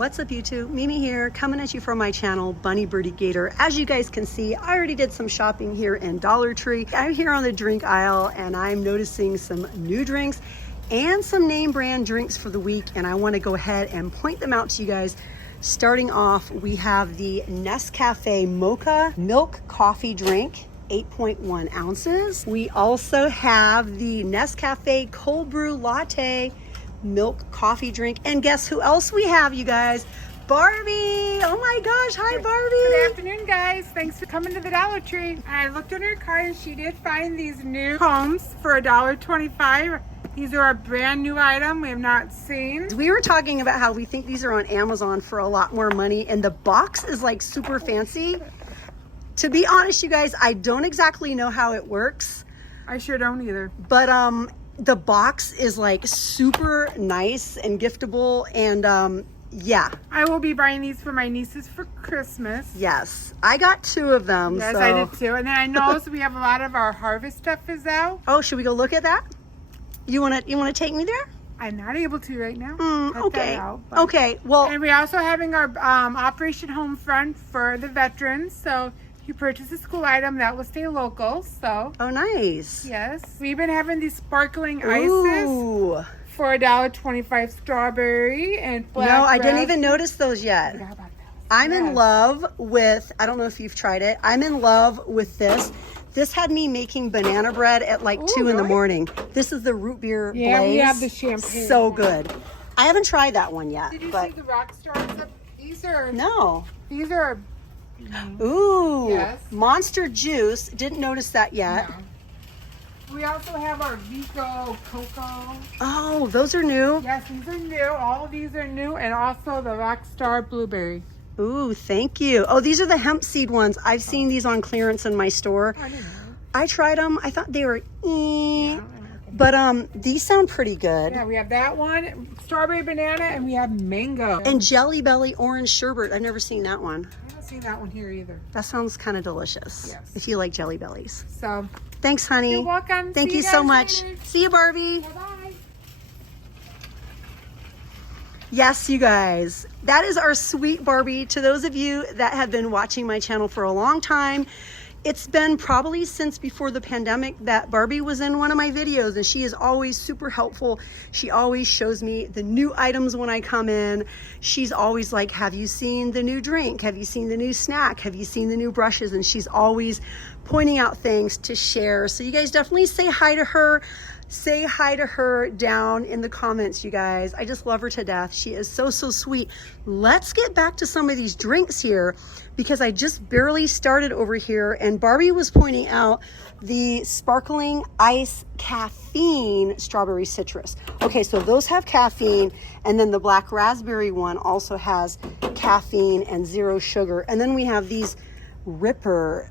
What's up YouTube? Mimi here, coming at you from my channel, Bunny Birdy Gator. As you guys can see, I already did some shopping here in Dollar Tree. I'm here on the drink aisle and I'm noticing some new drinks and some name brand drinks for the week, and I want to go ahead and point them out to you guys. Starting off, we have the Nescafe Mocha Milk Coffee Drink, 8.1 ounces. We also have the Nescafe Cold Brew Latte Milk Coffee Drink. And guess who else we have, you guys? Barbie! Oh my gosh, hi Barbie! Good afternoon, guys. Thanks for coming to the Dollar Tree. I looked in her cart and she did find these new combs for $1.25. These are a brand new item we have not seen. We were talking about how we think these are on Amazon for a lot more money, and the box is like super fancy. To be honest, you guys, I don't exactly know how it works. I sure don't either. But the box is like super nice and giftable, and yeah. I will be buying these for my nieces for Christmas. Yes, I got 2 of them. Yes, so. I did too. And then I know we have a lot of our harvest stuff is out. Oh, should we go look at that? You wanna take me there? I'm not able to right now. Okay. Out, okay. Well, and we're also having our Operation Home Front for the veterans. So if you purchase a school item, that will stay local. So. Oh, nice. Yes, we've been having these sparkling ices. Ooh. For $1.25, strawberry and black. No, I didn't raspberry. even notice those yet. Forgot about those. I'm Yes. in love with, I don't know if you've tried it, I'm in love with this. This had me making banana bread at like 2 in the really? morning. This is the root beer Yeah, blaze. we have the champagne. So good. I haven't tried that one yet. Did you but see the rock stars? These are no. These are. Ooh. Yes. Monster juice. Didn't notice that yet. No. We also have our Vico Cocoa. Oh, those are new. Yes, these are new. All of these are new, and also the Rockstar Blueberry. Ooh, thank you. Oh, these are the hemp seed ones. I've seen these on clearance in my store. I didn't know. I tried them. I thought they were Yeah, but these sound pretty good. yeah, we have that one, strawberry banana, and we have mango. And Jelly Belly orange sherbet. I've never seen that one. I haven't seen that one here either. That sounds kind of delicious. Yes. If you like Jelly Bellies. So, Thanks, honey. you're welcome. Thank See you guys so much. later. See you, Barbie. Bye-bye. Yes, you guys, that is our sweet Barbie. To those of you that have been watching my channel for a long time, it's been probably since before the pandemic that Barbie was in one of my videos, and she is always super helpful. She always shows me the new items when I come in. She's always like, have you seen the new drink? Have you seen the new snack? Have you seen the new brushes? And she's always pointing out things to share. So you guys definitely say hi to her. Say hi to her down in the comments, you guys. I just love her to death. She is so, so sweet. Let's get back to some of these drinks here, because I just barely started over here and Barbie was pointing out the sparkling ice caffeine strawberry citrus. Okay, so those have caffeine, and then the black raspberry one also has caffeine and 0 sugar. And then we have these Ripper,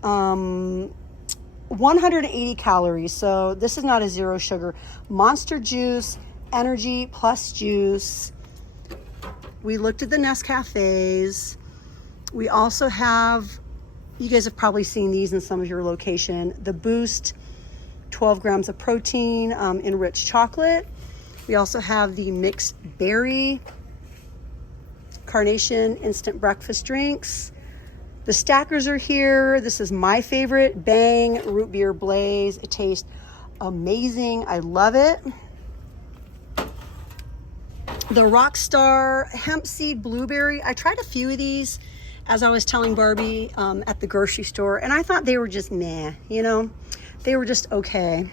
180 calories, so this is not a 0 sugar. Monster Juice, Energy Plus Juice. We looked at the Nescafes. We also have, you guys have probably seen these in some of your location, the Boost, 12 grams of protein, enriched chocolate. We also have the Mixed Berry Carnation instant breakfast drinks. The stackers are here. This is my favorite, Bang Root Beer Blaze. It tastes amazing. I love it. The Rockstar Hemp Seed Blueberry. I tried a few of these, as I was telling Barbie, at the grocery store, and I thought they were just meh, you know? They were just okay.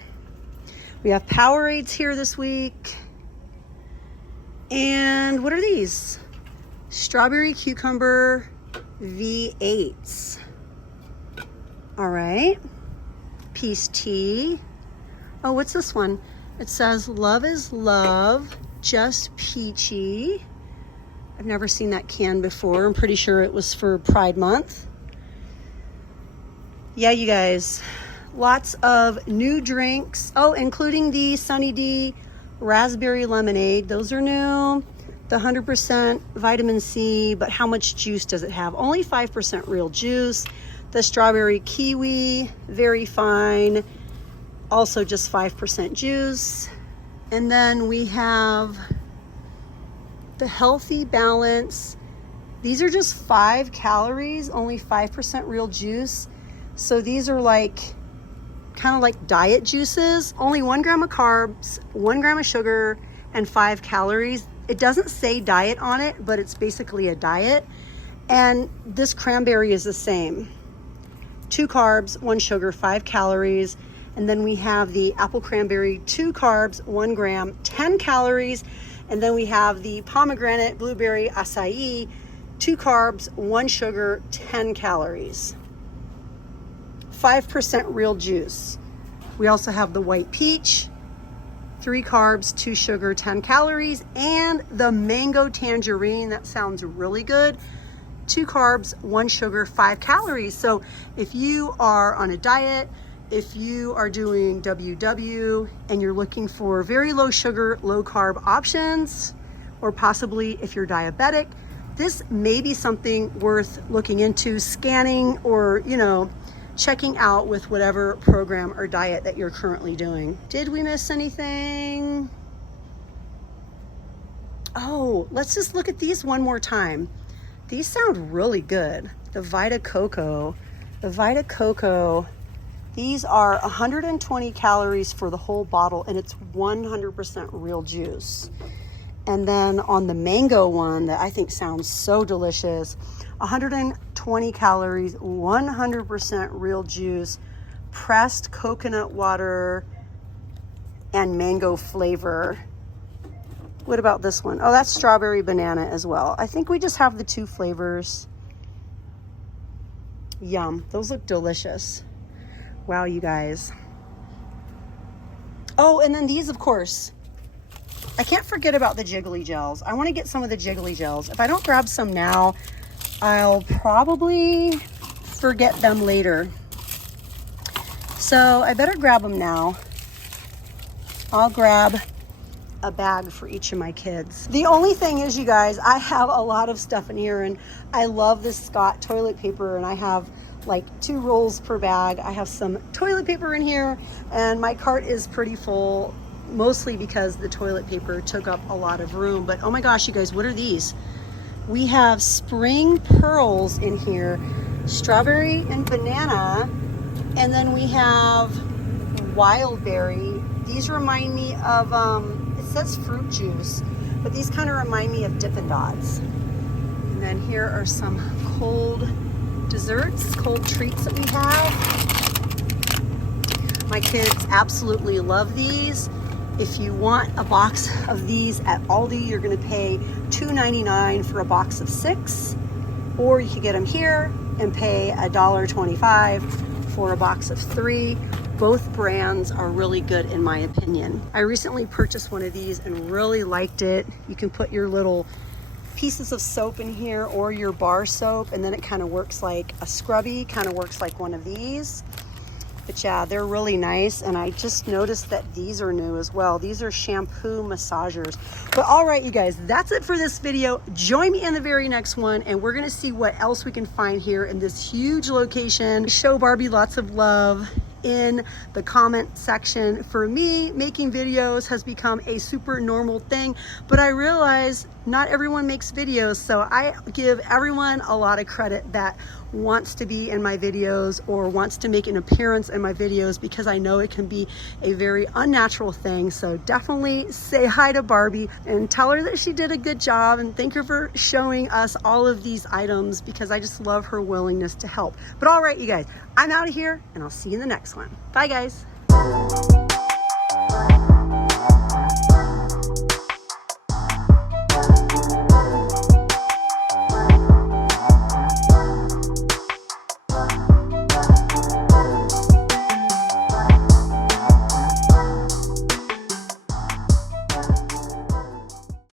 We have Powerades here this week. And what are these? Strawberry Cucumber V8s. All right. Peace tea. Oh, what's this one? It says love is love, just peachy. I've never seen that can before. I'm pretty sure it was for Pride Month. Yeah, you guys, lots of new drinks. Oh, including the Sunny D raspberry lemonade. Those are new. The 100% vitamin C, but how much juice does it have? Only 5% real juice. The strawberry kiwi, very fine. Also just 5% juice. And then we have the Healthy Balance These are just 5 calories, only 5% real juice. So these are like kind of like diet juices, only 1 gram of carbs, 1 gram of sugar, and 5 calories. It doesn't say diet on it, but it's basically a diet. And this cranberry is the same. 2 carbs, 1 sugar, 5 calories. And then we have the apple cranberry, 2 carbs, 1 gram, 10 calories. And then we have the pomegranate, blueberry, acai, 2 carbs, 1 sugar, 10 calories. 5% real juice. We also have the white peach, 3 carbs, 2 sugar, 10 calories, and the mango tangerine. That sounds really good. 2 carbs, 1 sugar, 5 calories. So if you are on a diet, if you are doing WW and you're looking for very low sugar, low carb options, or possibly if you're diabetic, this may be something worth looking into, scanning, or, you know, checking out with whatever program or diet that you're currently doing. Did we miss anything? Oh, let's just look at these one more time. These sound really good. The Vita Coco. The Vita Coco, these are 120 calories for the whole bottle, and it's 100% real juice. And then on the mango one that I think sounds so delicious, 120 calories, 100% real juice, pressed coconut water, and mango flavor. What about this one? Oh, that's strawberry banana as well. I think we just have the 2 flavors. Yum, those look delicious. Wow, you guys. Oh, and then these, of course. I can't forget about the jiggly gels. I want to get some of the jiggly gels. If I don't grab some now, I'll probably forget them later. So I better grab them now. I'll grab a bag for each of my kids. The only thing is, you guys, I have a lot of stuff in here, and I love this Scott toilet paper, and I have like 2 rolls per bag. I have some toilet paper in here, and my cart is pretty full, mostly because the toilet paper took up a lot of room. But oh my gosh, you guys, what are these? We have spring pearls in here, strawberry and banana, and then we have wild berry. These remind me of, it says fruit juice, but these kind of remind me of Dippin' Dots. And then here are some cold desserts, cold treats that we have. My kids absolutely love these. If you want a box of these at Aldi, you're gonna pay $2.99 for a box of 6, or you can get them here and pay $1.25 for a box of 3. Both brands are really good in my opinion. I recently purchased one of these and really liked it. You can put your little pieces of soap in here or your bar soap, and then it kind of works like a scrubby, kind of works like one of these. But yeah, they're really nice, and I just noticed that these are new as well. These are shampoo massagers. But all right, you guys, that's it for this video. Join me in the very next one, and we're gonna see what else we can find here in this huge location. Show Barbie lots of love in the comment section. For me, making videos has become a super normal thing, but I realize not everyone makes videos, so I give everyone a lot of credit that wants to be in my videos or wants to make an appearance in my videos, because I know it can be a very unnatural thing. So definitely say hi to Barbie and tell her that she did a good job, and thank her for showing us all of these items, because I just love her willingness to help. But all right, you guys, I'm out of here, and I'll see you in the next one. Bye, guys.